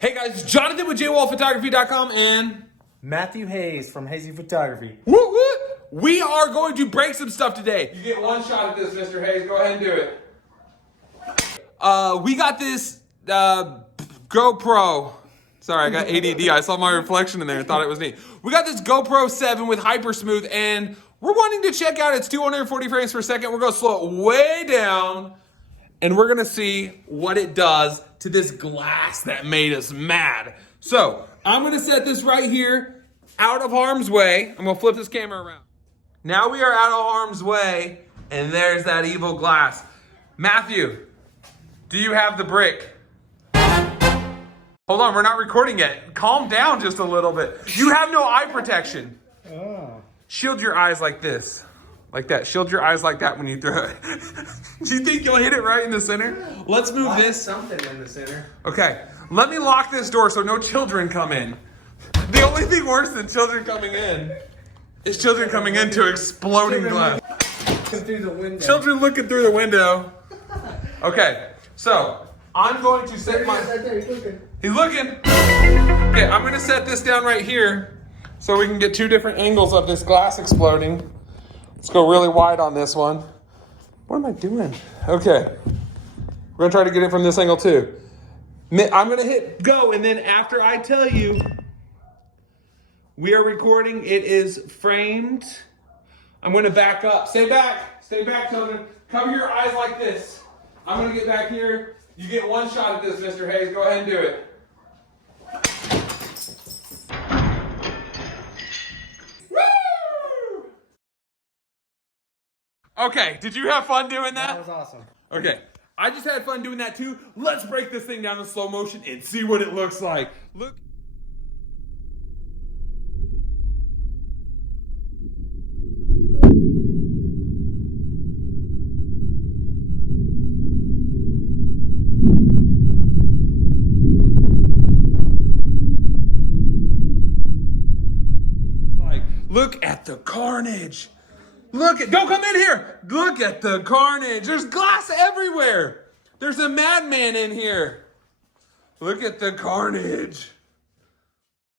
Hey guys, Jonathan with JWallPhotography.com and Matthew Hayes from Haizey Photography. whoop, whoop. We are going to break some stuff today. You get one shot at this, Mr. Hayes. Go ahead and do it. We got this GoPro. Sorry, I got ADD. I saw my reflection in there and thought it was neat. We got this GoPro 7 with hyper smooth, and we're wanting to check out its 240 frames per second. We're going to slow it way down, and we're going to see what it does to this glass that made us mad. So I'm going to set this right here out of harm's way. I'm going to flip this camera around. Now we are out of harm's way, and there's that evil glass. Matthew, do you have the brick? Hold on, we're not recording yet. Calm down just a little bit. You have no eye protection. Oh. Shield your eyes like this. Like that. Shield your eyes like that when you throw it. Do you think you'll hit it right in the center? Let's move this. Something in the center. Okay, let me lock this door so no children come in. The only thing worse than children coming in is children coming into exploding glass. Through the window. Children looking through the window. Okay, so I'm going to set my... Right there, he's looking. He's looking. Okay, I'm going to set this down right here so we can get two different angles of this glass exploding. Let's go really wide on this one. What am I doing? Okay. We're going to try to get it from this angle too. I'm going to hit go, and then after I tell you we are recording, it is framed. I'm going to back up. Stay back. Stay back, children. Cover your eyes like this. I'm going to get back here. You get one shot at this, Mr. Hayes. Go ahead and do it. Woo! Okay, did you have fun doing that? That was awesome. Okay, I just had fun doing that too. Let's break this thing down in slow motion and see what it looks like. Look. Look at the carnage. Look at, don't come in here. Look at the carnage. There's glass everywhere. There's a madman in here. Look at the carnage.